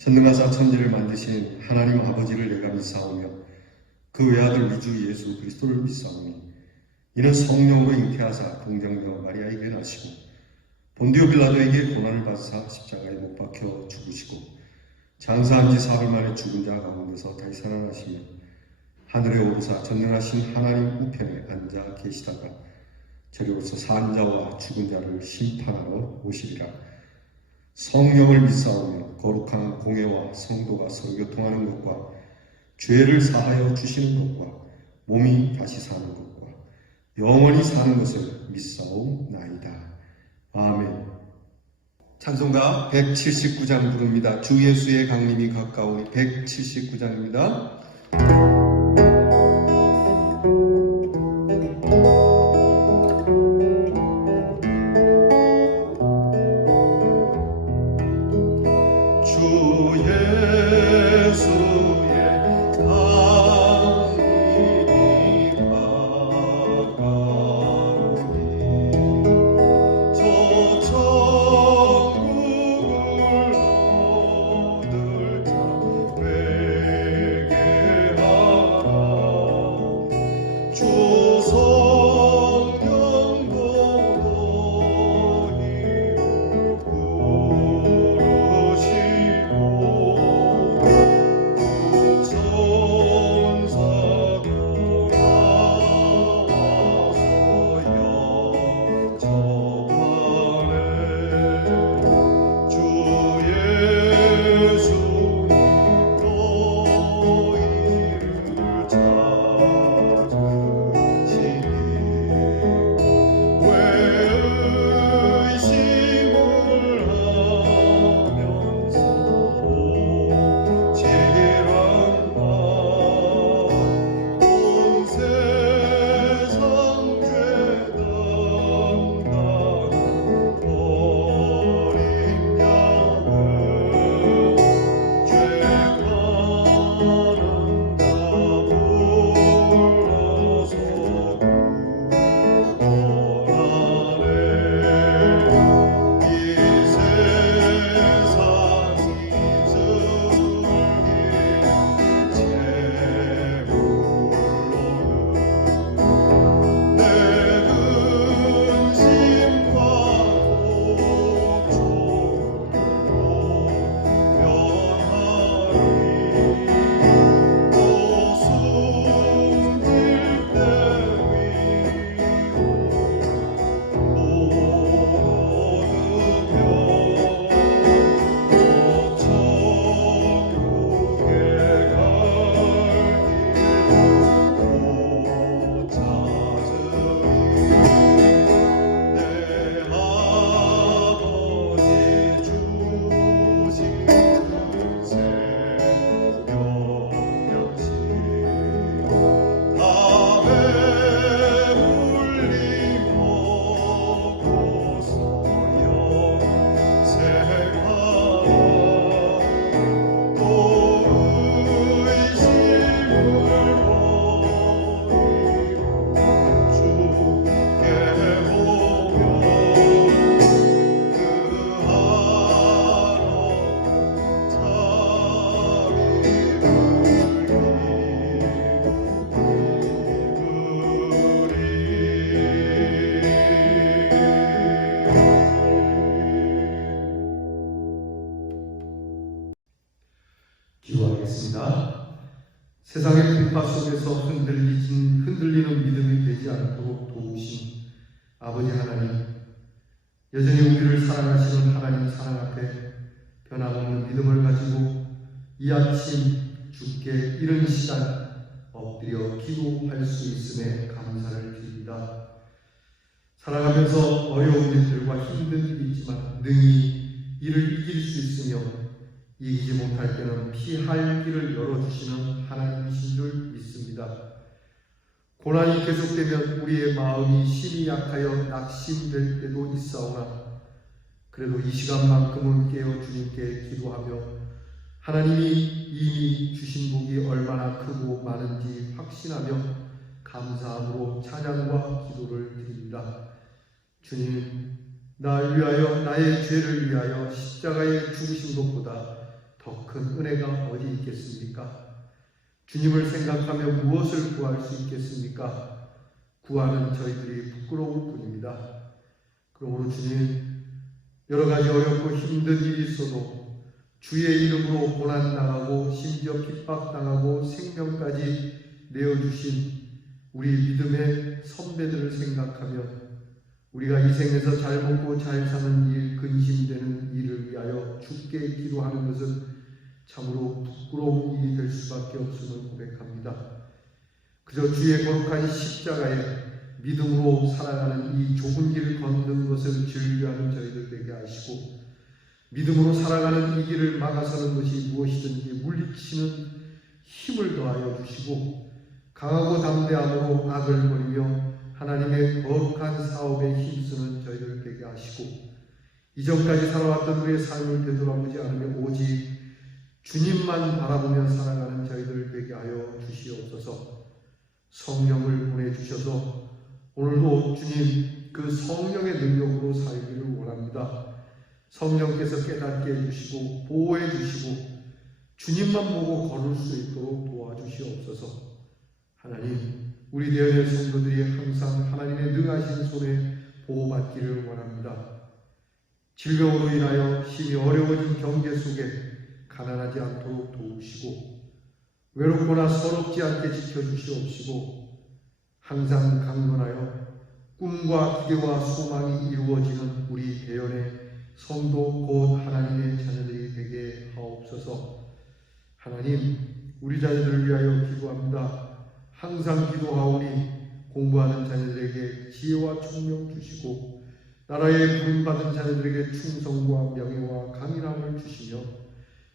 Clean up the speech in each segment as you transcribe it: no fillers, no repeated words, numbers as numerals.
전능하사 천지를 만드신 하나님 아버지를 내가 믿사오며 그 외아들 위주 예수 그리스도를 믿사오니 이는 성령으로 잉태하사 동정녀 마리아에게 나시고 본디오 빌라도에게 고난을 받으사 십자가에 못 박혀 죽으시고 장사한 지 사흘 만에 죽은 자 가운데서 다시 살아나시며 하늘에 오르사 전능하신 하나님 우편에 앉아 계시다가 저리로서 산 자와 죽은 자를 심판하러 오시리라. 성령을 믿사오며 거룩한 공회와 성도가 서로 교통하는 것과 죄를 사하여 주시는 것과 몸이 다시 사는 것과 영원히 사는 것을 믿사옵나이다. 아멘. 찬송가 179장 부릅니다. 주 예수의 강림이 가까우니 179장입니다. 기도하겠습니다. 세상의 풍파 속에서 흔들리는 믿음이 되지 않도록 도우신 아버지 하나님, 여전히 우리를 사랑하시는 하나님 사랑 앞에 변함없는 믿음을 가지고 이 아침 주께 이른 시간 엎드려 기도할 수 있음에 감사를 드립니다. 살아가면서 어려운 일들과 힘든 일이 있지만 능히 이를 이길 수 있으며 이기지 못할 때는 피할 길을 열어주시는 하나님이신 줄 믿습니다. 고난이 계속되면 우리의 마음이 심히 약하여 낙심될 때도 있사오나 그래도 이 시간만큼은 깨어 주님께 기도하며 하나님이 이미 주신 복이 얼마나 크고 많은지 확신하며 감사함으로 찬양과 기도를 드립니다. 주님, 날 위하여 나의 죄를 위하여 십자가에 죽으신 것보다 더 큰 은혜가 어디 있겠습니까? 주님을 생각하며 무엇을 구할 수 있겠습니까? 구하는 저희들이 부끄러울 뿐입니다. 그러므로 주님, 여러 가지 어렵고 힘든 일이 있어도 주의 이름으로 고난당하고 심지어 핍박당하고 생명까지 내어주신 우리 믿음의 선배들을 생각하며 우리가 이 생에서 잘 먹고 잘 사는 일, 근심되는 일을 위하여 주께 기도하는 것은 참으로 부끄러운 일이 될 수밖에 없음을 고백합니다. 그저 주의 거룩한 십자가에 믿음으로 살아가는 이 좁은 길을 걷는 것을 즐겨하는 저희들 되게 하시고, 믿음으로 살아가는 이 길을 막아서는 것이 무엇이든지 물리치는 힘을 더하여 주시고, 강하고 담대함으로 악을 버리며 하나님의 거룩한 사업에 힘쓰는 저희들 되게 하시고, 이전까지 살아왔던 우리의 삶을 되돌아보지 않으며 오직 주님만 바라보며 살아가는 저희들 되게 하여 주시옵소서. 성령을 보내주셔서 오늘도 주님 그 성령의 능력으로 살기를 원합니다. 성령께서 깨닫게 해주시고 보호해 주시고 주님만 보고 걸을 수 있도록 도와주시옵소서. 하나님, 우리 대언의 성도들이 항상 하나님의 능하신 손에 보호받기를 원합니다. 질병으로 인하여 심히 어려워진 경계 속에 가난하지 않도록 도우시고 외롭거나 서럽지 않게 지켜주시옵시고 항상 강건하여 꿈과 기대와 소망이 이루어지는 우리 대연의 성도 곧 하나님의 자녀들이 되게 하옵소서. 하나님, 우리 자녀들을 위하여 기도합니다. 항상 기도하오니 공부하는 자녀들에게 지혜와 총명 주시고 나라에 부름받은 자녀들에게 충성과 명예와 강인함을 주시며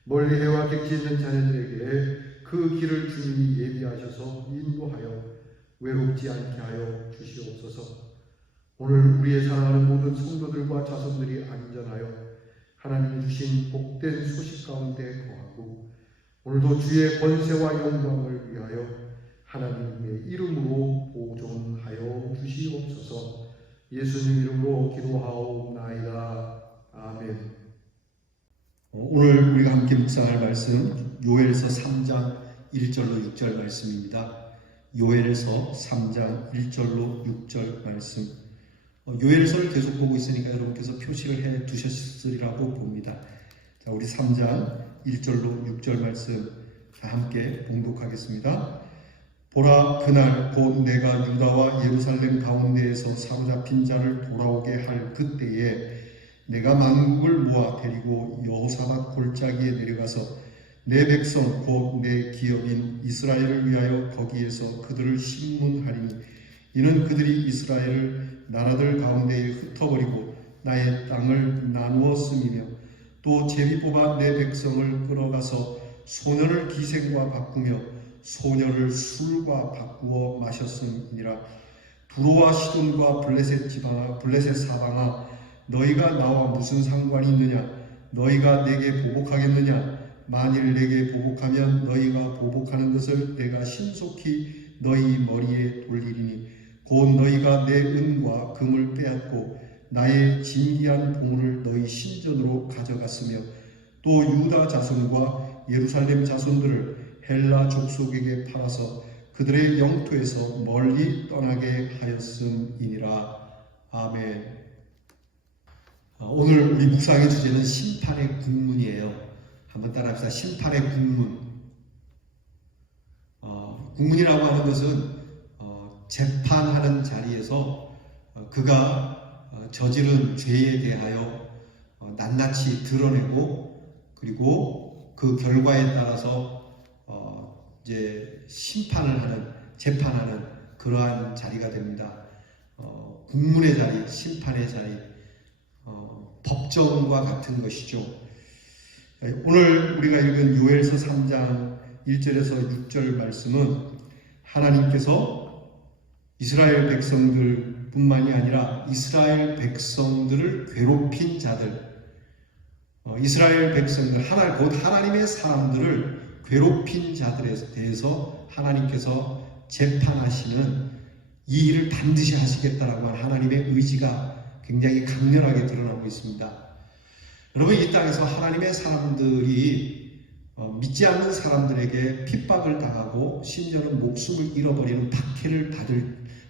멀리 해와 객지 있는 자녀들에게 그 길을 주님이 예비하셔서 인도하여 외롭지 않게 하여 주시옵소서. 오늘 우리의 사랑하는 모든 성도들과 자손들이 안전하여 하나님이 주신 복된 소식 가운데 거하고 오늘도 주의 권세와 영광을 위하여 하나님의 이름으로 보존하여 주시옵소서. 예수님 이름으로 기도하옵나이다. 아멘. 오늘 우리가 함께 묵상할 말씀 요엘서 3장 1절로 6절 말씀입니다. 요엘서 3장 1절로 6절 말씀. 요엘서를 계속 보고 있으니까 여러분께서 표시를 해 두셨으리라고 봅니다. 자, 우리 3장 1절로 6절 말씀 함께 봉독하겠습니다. 보라, 그날 곧 내가 유다와 예루살렘 가운데에서 사로잡힌 자를 돌아오게 할 그때에 내가 만국을 모아 데리고 여호사밧 골짜기에 내려가서 내 백성 곧 내 기업인 이스라엘을 위하여 거기에서 그들을 심문하리니 이는 그들이 이스라엘을 나라들 가운데에 흩어버리고 나의 땅을 나누었음이며 또 제비 뽑아 내 백성을 끌어가서 소년을 기생과 바꾸며 소녀를 술과 바꾸어 마셨음이니라. 두로와 시돈과 블레셋 지방아 블레셋 사방아 너희가 나와 무슨 상관이 있느냐? 너희가 내게 보복하겠느냐? 만일 내게 보복하면 너희가 보복하는 것을 내가 신속히 너희 머리에 돌리리니 곧 너희가 내 은과 금을 빼앗고 나의 진귀한 보물을 너희 신전으로 가져갔으며 또 유다 자손과 예루살렘 자손들을 헬라 족속에게 팔아서 그들의 영토에서 멀리 떠나게 하였음이니라. 아멘. 오늘 우리 묵상의 주제는 심판의 국문이에요. 한번 따라합시다. 심판의 국문. 국문이라고 하는 것은 재판하는 자리에서 그가 저지른 죄에 대하여 낱낱이 드러내고 그리고 그 결과에 따라서 이제 심판을 하는, 재판하는 그러한 자리가 됩니다. 국문의 자리, 심판의 자리, 법정과 같은 것이죠. 오늘 우리가 읽은 요엘서 3장 1절에서 6절 말씀은 하나님께서 이스라엘 백성들 뿐만이 아니라 이스라엘 백성들을 괴롭힌 자들, 이스라엘 백성들, 곧 하나님의 사람들을 괴롭힌 자들에 대해서 하나님께서 재판하시는 이 일을 반드시 하시겠다라고 하는 하나님의 의지가 굉장히 강렬하게 드러나고 있습니다. 여러분, 이 땅에서 하나님의 사람들이 믿지 않는 사람들에게 핍박을 당하고 심지어는 목숨을 잃어버리는 박해를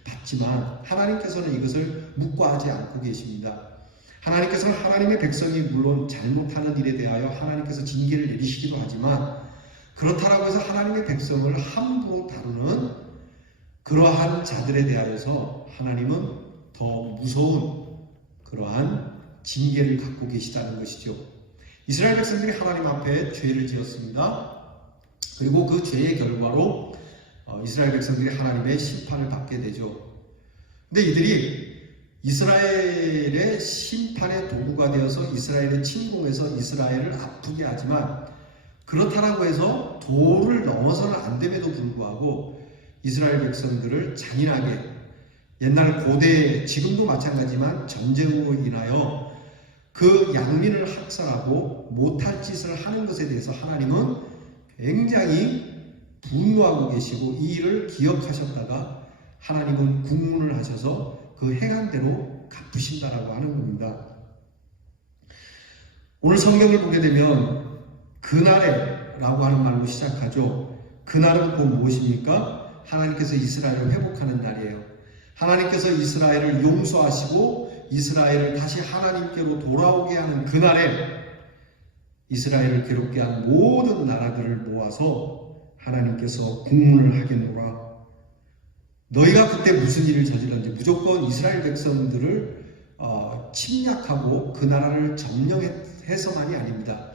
받지만 하나님께서는 이것을 묵과하지 않고 계십니다. 하나님께서는 하나님의 백성이 물론 잘못하는 일에 대하여 하나님께서 징계를 내리시기도 하지만 그렇다라고 해서 하나님의 백성을 함부로 다루는 그러한 자들에 대하여서 하나님은 더 무서운 그러한 징계를 갖고 계시다는 것이죠. 이스라엘 백성들이 하나님 앞에 죄를 지었습니다. 그리고 그 죄의 결과로 이스라엘 백성들이 하나님의 심판을 받게 되죠. 근데 이들이 이스라엘의 심판의 도구가 되어서 이스라엘의 침공에서 이스라엘을 아프게 하지만 그렇다라고 해서 도를 넘어서는 안 됨에도 불구하고 이스라엘 백성들을 잔인하게 옛날 고대 지금도 마찬가지지만 전쟁으로 인하여 그 양민을 학살하고 못할 짓을 하는 것에 대해서 하나님은 굉장히 분노하고 계시고 이 일을 기억하셨다가 하나님은 국문을 하셔서 그 행한 대로 갚으신다라고 하는 겁니다. 오늘 성경을 보게 되면 그날에라고 하는 말로 시작하죠. 그날은 곧 무엇입니까? 하나님께서 이스라엘을 회복하는 날이에요. 하나님께서 이스라엘을 용서하시고 이스라엘을 다시 하나님께로 돌아오게 하는 그날에 이스라엘을 괴롭게 한 모든 나라들을 모아서 하나님께서 국문을 하겠노라. 너희가 그때 무슨 일을 저질렀는지 무조건 이스라엘 백성들을 침략하고 그 나라를 점령해서만이 아닙니다.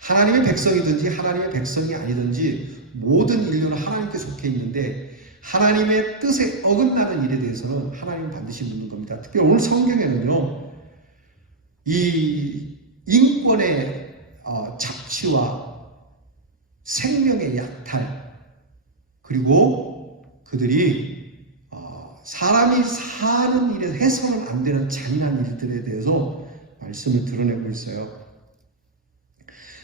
하나님의 백성이든지 하나님의 백성이 아니든지 모든 인류는 하나님께 속해 있는데 하나님의 뜻에 어긋나는 일에 대해서는 하나님은 반드시 묻는 겁니다. 특히 오늘 성경에는요, 이 인권의 착취와 생명의 약탈 그리고 그들이 사람이 사는 일에 해서는 안 되는 잔인한 일들에 대해서 말씀을 드러내고 있어요.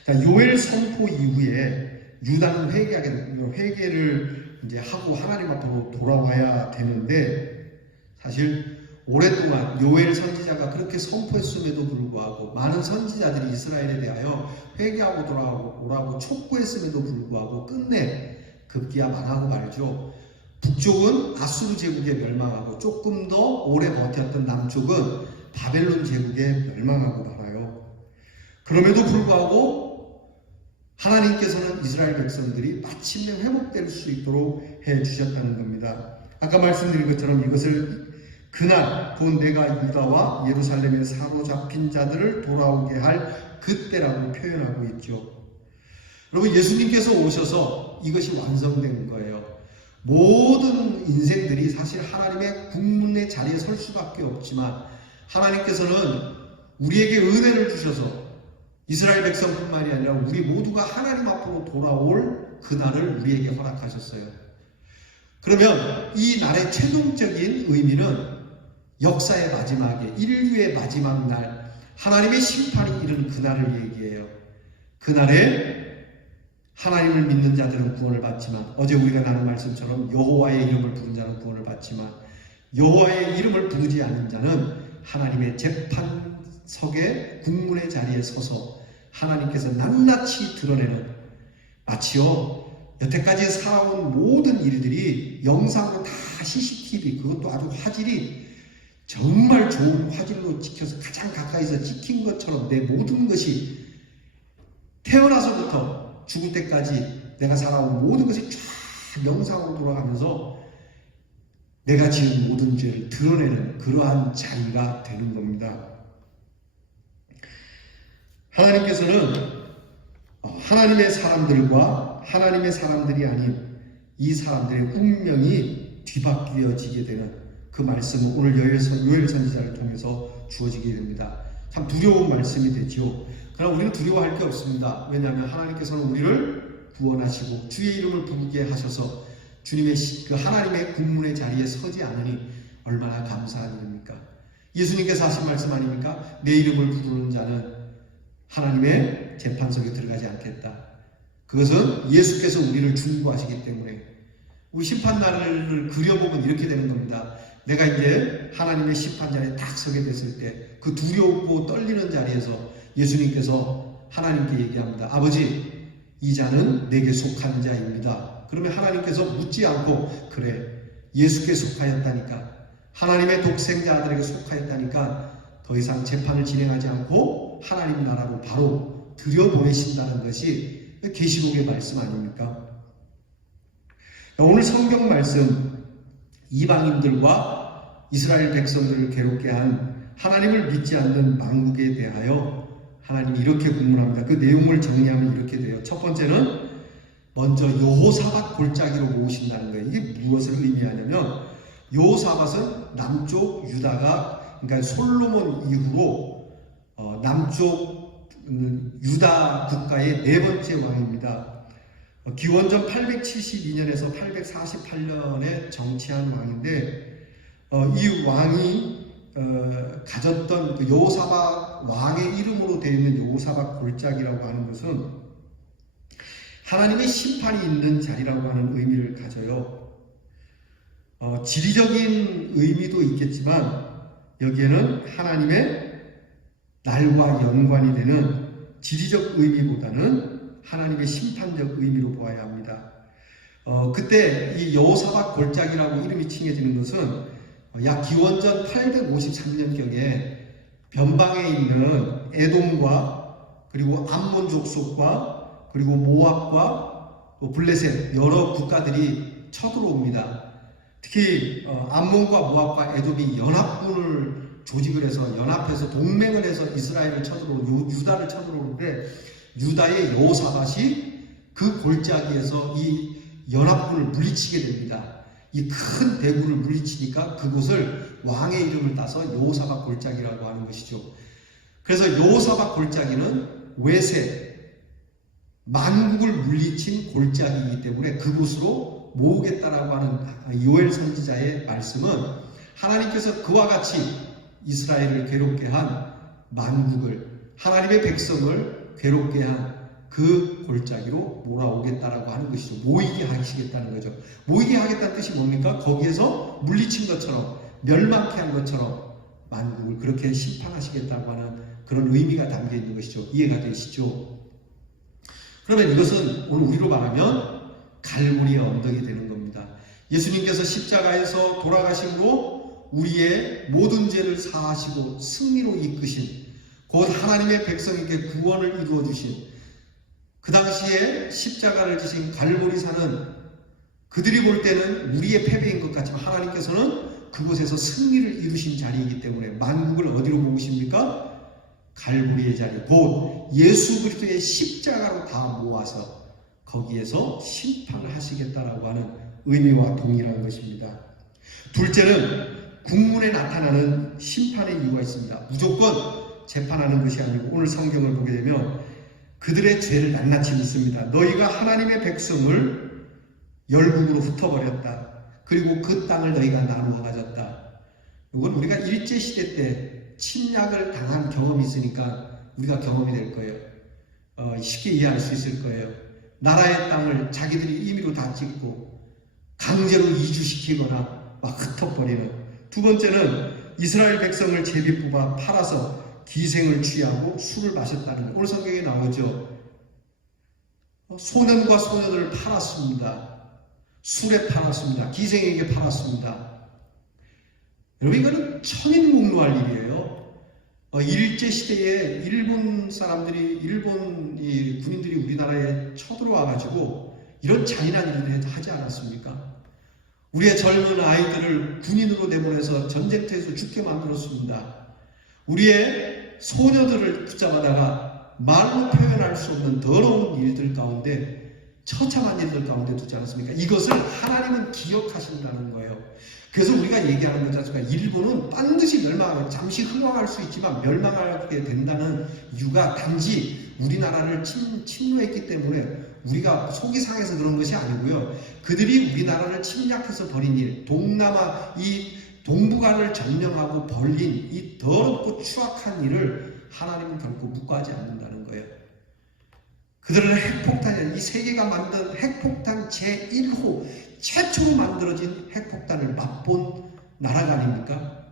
요엘 선포 이후에 유다는 회개를 이제 하고 하나님 앞으로 돌아와야 되는데 사실 오랫동안 요엘 선지자가 그렇게 선포했음에도 불구하고 많은 선지자들이 이스라엘에 대하여 회개하고 돌아오라고 촉구했음에도 불구하고 끝내 급기야 망하고 말죠. 북쪽은 아수르 제국에 멸망하고 조금 더 오래 버텼던 남쪽은 바벨론 제국에 멸망하고 말아요. 그럼에도 불구하고 하나님께서는 이스라엘 백성들이 마침내 회복될 수 있도록 해주셨다는 겁니다. 아까 말씀드린 것처럼 이것을 그날 곧 내가 유다와 예루살렘에 사로잡힌 자들을 돌아오게 할 그때라고 표현하고 있죠. 여러분 예수님께서 오셔서 이것이 완성된 거예요. 모든 인생들이 사실 하나님의 국문의 자리에 설 수밖에 없지만 하나님께서는 우리에게 은혜를 주셔서 이스라엘 백성뿐만이 아니라 우리 모두가 하나님 앞으로 돌아올 그날을 우리에게 허락하셨어요. 그러면 이 날의 최종적인 의미는 역사의 마지막에 인류의 마지막 날 하나님의 심판이 이르는 그날을 얘기해요. 그날에 하나님을 믿는 자들은 구원을 받지만 어제 우리가 나눈 말씀처럼 여호와의 이름을 부른 자는 구원을 받지만 여호와의 이름을 부르지 않는 자는 하나님의 재판석의 국문의 자리에 서서 하나님께서 낱낱이 드러내는 마치요 여태까지 살아온 모든 일들이 영상으로 다 CCTV 그것도 아주 화질이 정말 좋은 화질로 찍혀서 가장 가까이서 찍힌 것처럼 내 모든 것이 태어나서부터 죽을 때까지 내가 살아온 모든 것이 쫙 영상으로 돌아가면서 내가 지은 모든 죄를 드러내는 그러한 자리가 되는 겁니다. 하나님께서는 하나님의 사람들과 하나님의 사람들이 아닌 이 사람들의 운명이 뒤바뀌어지게 되는 그 말씀은 오늘 요엘 선지자를 통해서 주어지게 됩니다. 참 두려운 말씀이 되지요. 그러나 우리는 두려워할 게 없습니다. 왜냐하면 하나님께서는 우리를 구원하시고 주의 이름을 부르게 하셔서 주님의 그 하나님의 국문의 자리에 서지 않으니 얼마나 감사한 일입니까? 예수님께서 하신 말씀 아닙니까? 내 이름을 부르는 자는 하나님의 재판석에 들어가지 않겠다. 그것은 예수께서 우리를 중보하시기 때문에 우리 심판날을 그려보면 이렇게 되는 겁니다. 내가 이제 하나님의 심판자리에 딱 서게 됐을 때 그 두렵고 떨리는 자리에서 예수님께서 하나님께 얘기합니다. 아버지, 이 자는 내게 속한 자입니다. 그러면 하나님께서 묻지 않고 그래 예수께 속하였다니까 하나님의 독생자 아들에게 속하였다니까 더 이상 재판을 진행하지 않고 하나님 나라로 바로 들여보내신다는 것이 계시록의 말씀 아닙니까? 오늘 성경 말씀 이방인들과 이스라엘 백성들을 괴롭게 한 하나님을 믿지 않는 망국에 대하여 하나님이 이렇게 분문합니다. 그 내용을 정리하면 이렇게 돼요. 첫 번째는 먼저 여호사밧 골짜기로 모으신다는 거예요. 이게 무엇을 의미하냐면 여호사밧은 남쪽 유다가 그러니까 솔로몬 이후로 남쪽 유다 국가의 네 번째 왕입니다. 기원전 872년에서 848년에 정치한 왕인데 이 왕이 가졌던 그 여호사밧 왕의 이름으로 되어 있는 여호사밧 골짜기라고 하는 것은 하나님의 심판이 있는 자리라고 하는 의미를 가져요. 지리적인 의미도 있겠지만 여기에는 하나님의 날과 연관이 되는 지리적 의미보다는 하나님의 심판적 의미로 보아야 합니다. 그때 이 여호사밧 골짜기라고 이름이 칭해지는 것은 약 기원전 853년경에 변방에 있는 에돔과 그리고 암몬 족속과 그리고 모압과 또 블레셋 여러 국가들이 쳐들어옵니다. 특히 암몬과 모압과 에돔이 연합군을 조직을 해서 연합해서 동맹을 해서 이스라엘을 쳐들어오고 유다를 쳐들어오는데 유다의 여호사밧이 그 골짜기에서 이 연합군을 물리치게 됩니다. 이 큰 대군을 물리치니까 그곳을 왕의 이름을 따서 여호사밧 골짜기라고 하는 것이죠. 그래서 여호사밧 골짜기는 외세 만국을 물리친 골짜기이기 때문에 그곳으로 모으겠다라고 하는 요엘 선지자의 말씀은 하나님께서 그와 같이 이스라엘을 괴롭게 한 만국을 하나님의 백성을 괴롭게 한 그 골짜기로 몰아오겠다라고 하는 것이죠. 모이게 하시겠다는 거죠. 모이게 하겠다는 뜻이 뭡니까? 거기에서 물리친 것처럼 멸망케 한 것처럼 만국을 그렇게 심판하시겠다고 하는 그런 의미가 담겨 있는 것이죠. 이해가 되시죠? 그러면 이것은 오늘 우리로 말하면 갈보리의 언덕이 되는 겁니다. 예수님께서 십자가에서 돌아가심으로 우리의 모든 죄를 사하시고 승리로 이끄신 곧 하나님의 백성에게 구원을 이루어 주신 그 당시에 십자가를 지신 갈보리산은 그들이 볼 때는 우리의 패배인 것 같지만 하나님께서는 그곳에서 승리를 이루신 자리이기 때문에 만국을 어디로 모으십니까? 갈보리의 자리 곧 예수 그리스도의 십자가로 다 모아서 거기에서 심판을 하시겠다라고 하는 의미와 동일한 것입니다. 둘째는 국문에 나타나는 심판의 이유가 있습니다. 무조건 재판하는 것이 아니고 오늘 성경을 보게 되면 그들의 죄를 낱낱이 묻습니다. 너희가 하나님의 백성을 열국으로 흩어버렸다. 그리고 그 땅을 너희가 나누어 가졌다. 이건 우리가 일제시대 때 침략을 당한 경험이 있으니까 우리가 경험이 될 거예요. 쉽게 이해할 수 있을 거예요. 나라의 땅을 자기들이 임의로 다 찍고 강제로 이주시키거나 막 흩어버리는. 두 번째는 이스라엘 백성을 제비 뽑아 팔아서 기생을 취하고 술을 마셨다는 것. 오늘 성경에 나오죠. 소년과 소녀들을 팔았습니다. 술에 팔았습니다. 기생에게 팔았습니다. 여러분 이거는 천인국노할 일이에요. 일제시대에 일본 사람들이 일본 군인들이 우리나라에 쳐들어와 가지고 이런 잔인한 일을 하지 않았습니까? 우리의 젊은 아이들을 군인으로 내보내서 전쟁터에서 죽게 만들었습니다. 우리의 소녀들을 붙잡아다가 말로 표현할 수 없는 더러운 일들 가운데 처참한 일들 가운데 두지 않았습니까? 이것을 하나님은 기억하신다는 거예요. 그래서 우리가 얘기하는 거지 않습니까? 일본은 반드시 멸망하고 잠시 흥황할 수 있지만 멸망하게 된다는 이유가 단지 우리나라를 침노했기 때문에 우리가 속이 상해서 그런 것이 아니고요. 그들이 우리나라를 침략해서 벌인 일, 동남아 이 동북아를 점령하고 벌린 이 더럽고 추악한 일을 하나님은 결코 묵과하지 않는다는 거예요. 그들은 핵폭탄, 이 세계가 만든 핵폭탄 제1호 최초로 만들어진 핵폭탄을 맛본 나라가 아닙니까?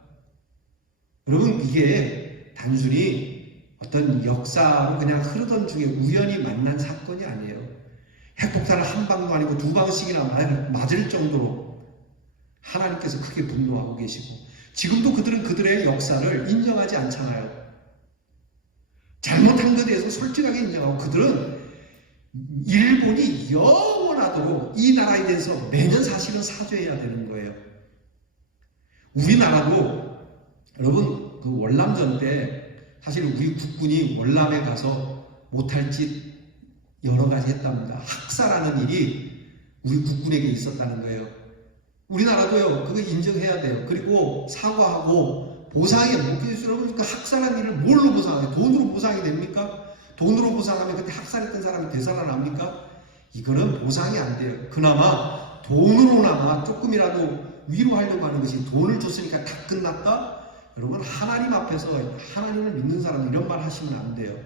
여러분 이게 단순히 어떤 역사로 그냥 흐르던 중에 우연히 만난 사건이 아니에요. 핵폭탄을 한 방도 아니고 두 방씩이나 맞을 정도로 하나님께서 크게 분노하고 계시고, 지금도 그들은 그들의 역사를 인정하지 않잖아요. 잘못한 것에 대해서 솔직하게 인정하고, 그들은 일본이 영원하도록 이 나라에 대해서 매년 사실은 사죄해야 되는 거예요. 우리나라도 여러분 그 월남전 때 사실 우리 국군이 월남에 가서 못할 짓 여러 가지 했답니다. 학살하는 일이 우리 국군에게 있었다는 거예요. 우리나라도요, 그거 인정해야 돼요. 그리고 사과하고 보상이 여러분, 그 학살한 일을 뭘로 보상해요? 돈으로 보상이 됩니까? 돈으로 보상하면 그때 학살했던 사람이 되살아납니까? 이거는 보상이 안 돼요. 그나마 돈으로나마 조금이라도 위로하려고 하는 것이, 돈을 줬으니까 다 끝났다? 여러분, 하나님 앞에서 하나님을 믿는 사람 이런 말 하시면 안 돼요.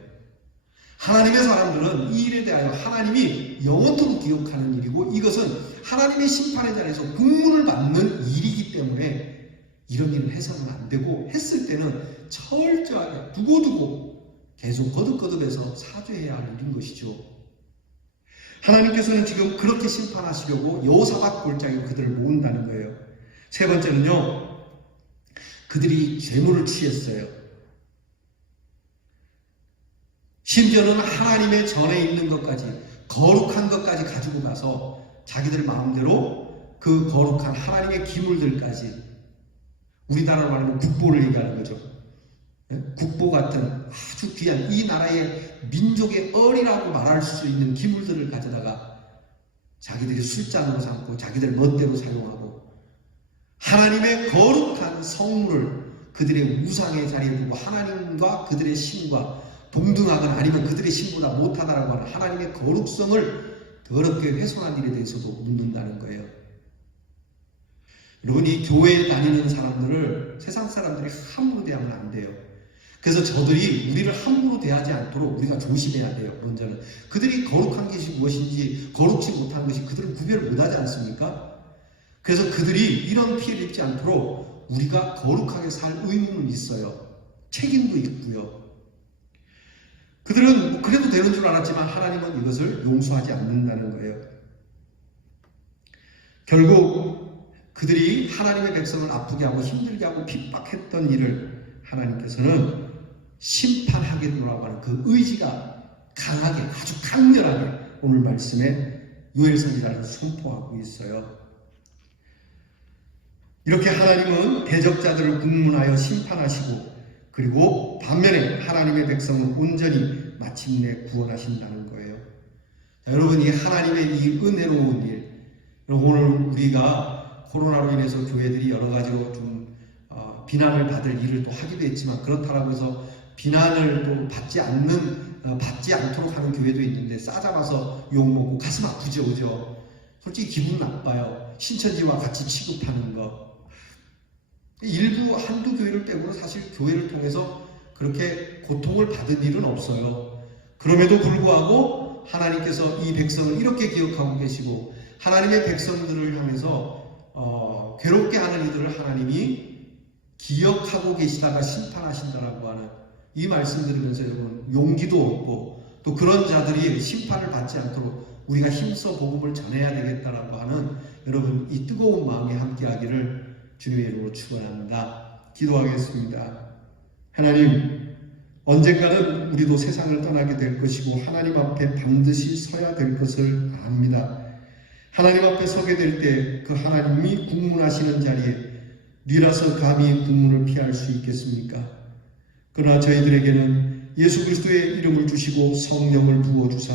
하나님의 사람들은 이 일에 대하여 하나님이 영원토록 기억하는 일이고, 이것은 하나님의 심판의 자리에서 국문을 받는 일이기 때문에 이런 일을 해서는 안 되고, 했을 때는 철저하게 두고두고 계속 거듭거듭해서 사죄해야 할 일인 것이죠. 하나님께서는 지금 그렇게 심판하시려고 여호사밧 골짜기로 그들을 모은다는 거예요. 세 번째는요, 그들이 재물을 취했어요. 심지어는 하나님의 전에 있는 것까지, 거룩한 것까지 가지고 가서 자기들 마음대로 그 거룩한 하나님의 기물들까지, 우리나라로 말하면 국보를 얘기하는 거죠. 국보 같은 아주 귀한 이 나라의 민족의 얼이라고 말할 수 있는 기물들을 가져다가 자기들이 술잔으로 삼고 자기들 멋대로 사용하고, 하나님의 거룩한 성물을 그들의 우상의 자리에 두고 하나님과 그들의 신과 동등하거나 아니면 그들의 신보다 못하다라고 하는 하나님의 거룩성을 더럽게 훼손한 일에 대해서도 묻는다는 거예요. 여러분, 이 교회에 다니는 사람들을 세상 사람들이 함부로 대하면 안 돼요. 그래서 저들이 우리를 함부로 대하지 않도록 우리가 조심해야 돼요. 먼저는 그들이 거룩한 것이 무엇인지, 거룩지 못한 것이 그들은 구별을 못하지 않습니까? 그래서 그들이 이런 피해를 입지 않도록 우리가 거룩하게 살 의무는 있어요. 책임도 있고요. 그들은 그래도 되는 줄 알았지만 하나님은 이것을 용서하지 않는다는 거예요. 결국 그들이 하나님의 백성을 아프게 하고 힘들게 하고 핍박했던 일을 하나님께서는 심판하겠노라고 하는 그 의지가 강하게, 아주 강렬하게 오늘 말씀에 요엘 선지자는 선포하고 있어요. 이렇게 하나님은 대적자들을 국문하여 심판하시고, 그리고 반면에 하나님의 백성은 온전히 마침내 구원하신다는 거예요. 자, 여러분, 이 하나님의 이 은혜로운 일, 오늘 우리가 코로나로 인해서 교회들이 여러 가지로 좀 비난을 받을 일을 또 하기도 했지만, 그렇다고 해서 비난을 또 받지 않도록 하는 교회도 있는데, 싸잡아서 욕먹고 가슴 아프죠, 그죠? 솔직히 기분 나빠요. 신천지와 같이 취급하는 거. 일부 한두 교회를 빼고는 사실 교회를 통해서 그렇게 고통을 받은 일은 없어요. 그럼에도 불구하고 하나님께서 이 백성을 이렇게 기억하고 계시고, 하나님의 백성들을 향해서 괴롭게 하는 이들을 하나님이 기억하고 계시다가 심판하신다라고 하는 이 말씀 들으면서 여러분, 용기도 얻고, 또 그런 자들이 심판을 받지 않도록 우리가 힘써 복음을 전해야 되겠다라고 하는 여러분, 이 뜨거운 마음이 함께하기를 주님의 이름으로 축원합니다. 기도하겠습니다. 하나님, 언젠가는 우리도 세상을 떠나게 될 것이고 하나님 앞에 반드시 서야 될 것을 압니다. 하나님 앞에 서게 될 때 그 하나님이 국문하시는 자리에 뉘라서 감히 국문을 피할 수 있겠습니까? 그러나 저희들에게는 예수 그리스도의 이름을 주시고 성령을 부어주사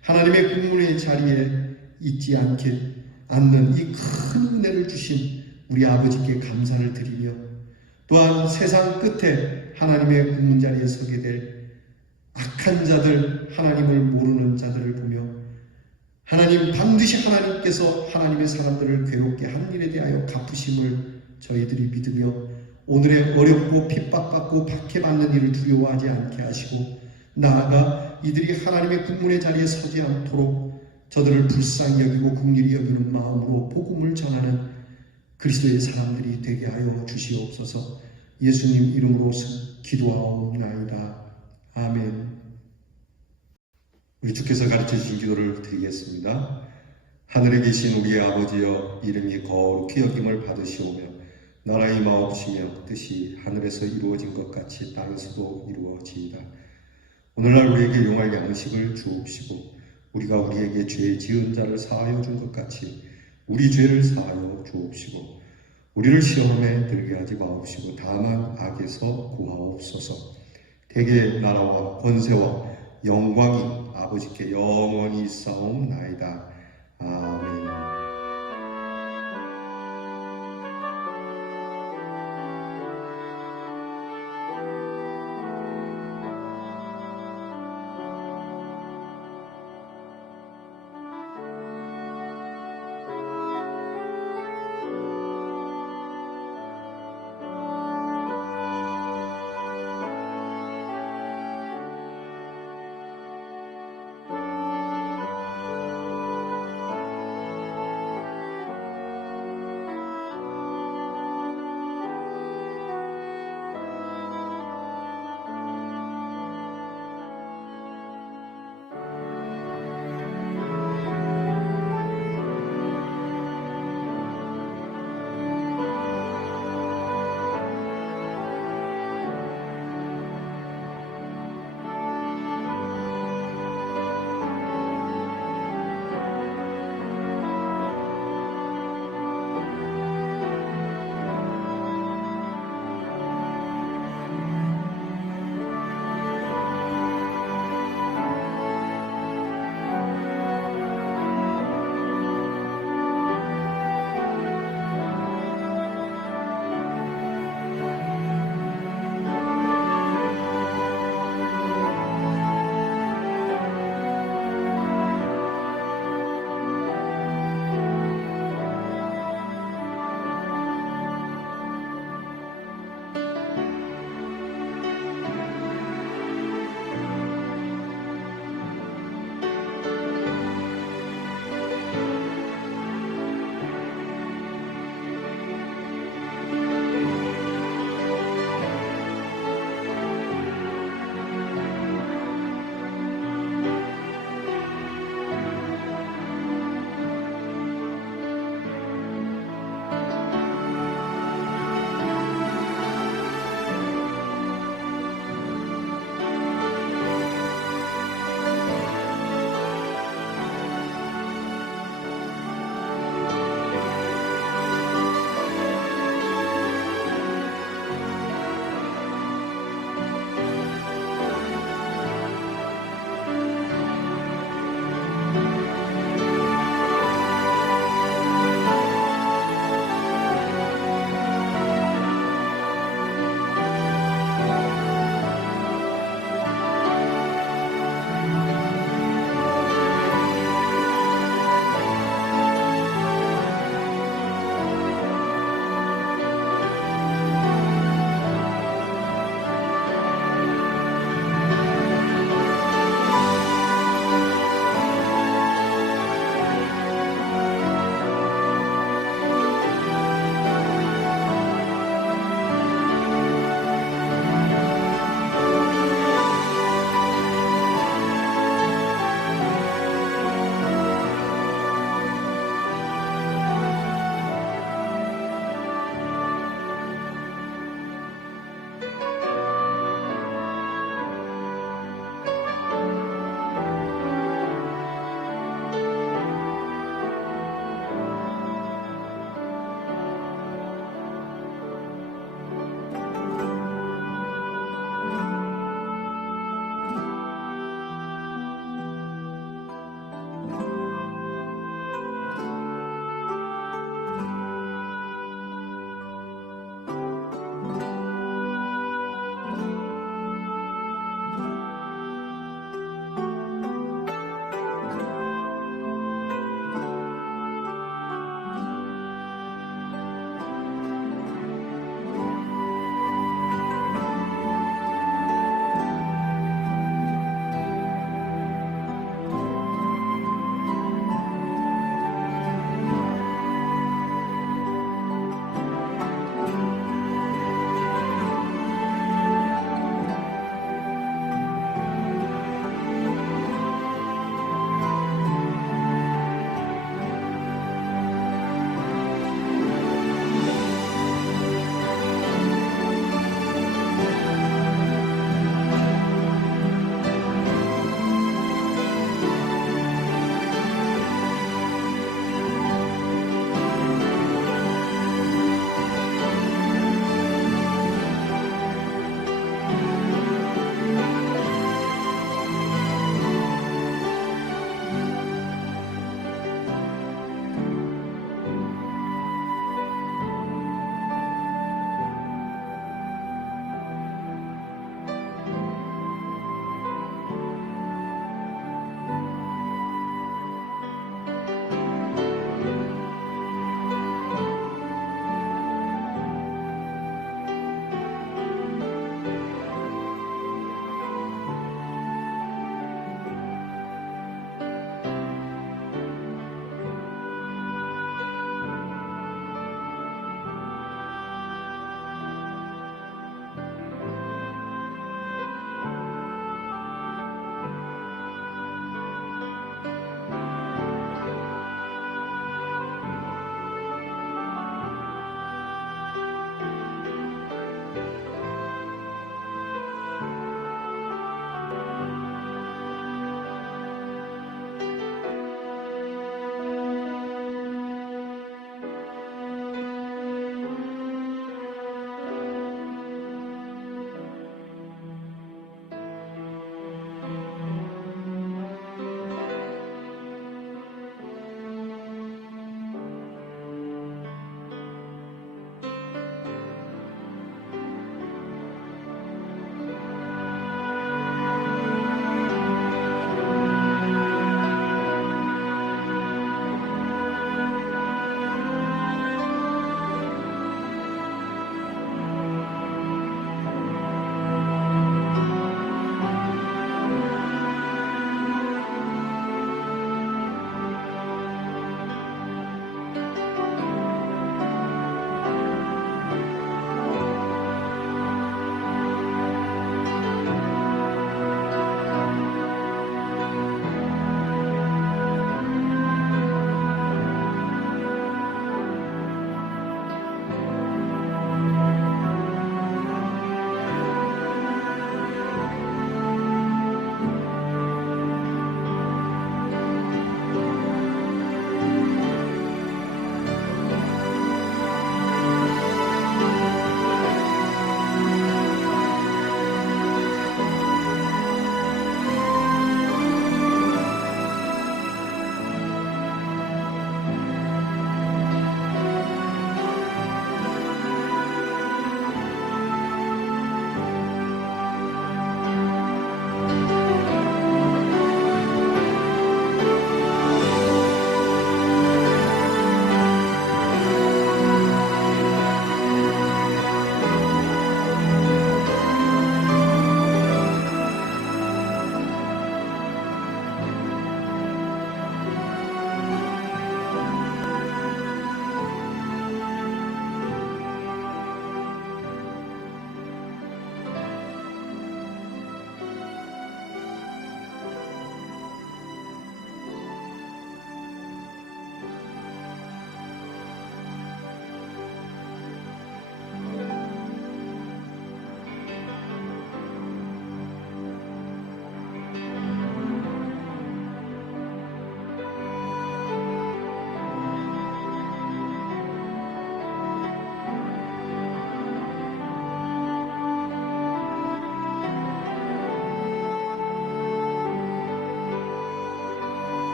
하나님의 국문의 자리에 있지 않는 이 큰 은혜를 주신 우리 아버지께 감사를 드리며, 또한 세상 끝에 하나님의 국문 자리에 서게 될 악한 자들, 하나님을 모르는 자들을 보며 하나님, 반드시 하나님께서 하나님의 사람들을 괴롭게 한 일에 대하여 갚으심을 저희들이 믿으며 오늘의 어렵고 핍박받고 박해받는 일을 두려워하지 않게 하시고, 나아가 이들이 하나님의 국문의 자리에 서지 않도록 저들을 불쌍히 여기고 긍휼히 여기는 마음으로 복음을 전하는 그리스도의 사람들이 되게 하여 주시옵소서. 예수님 이름으로 기도하옵나이다. 아멘. 우리 주께서 가르쳐 주신 기도를 드리겠습니다. 하늘에 계신 우리의 아버지여, 이름이 거룩히 여김을 받으시오며 나라의 마옵시며 뜻이 하늘에서 이루어진 것 같이 땅에서도 이루어지이다. 오늘날 우리에게 용할 양식을 주옵시고 우리가 우리에게 죄 지은 자를 사하여 준 것 같이 우리 죄를 사하여 주옵시고 우리를 시험에 들게 하지 마옵시고 다만 악에서 구하옵소서. 대개 나라와 권세와 영광이 아버지께 영원히 있사옵나이다.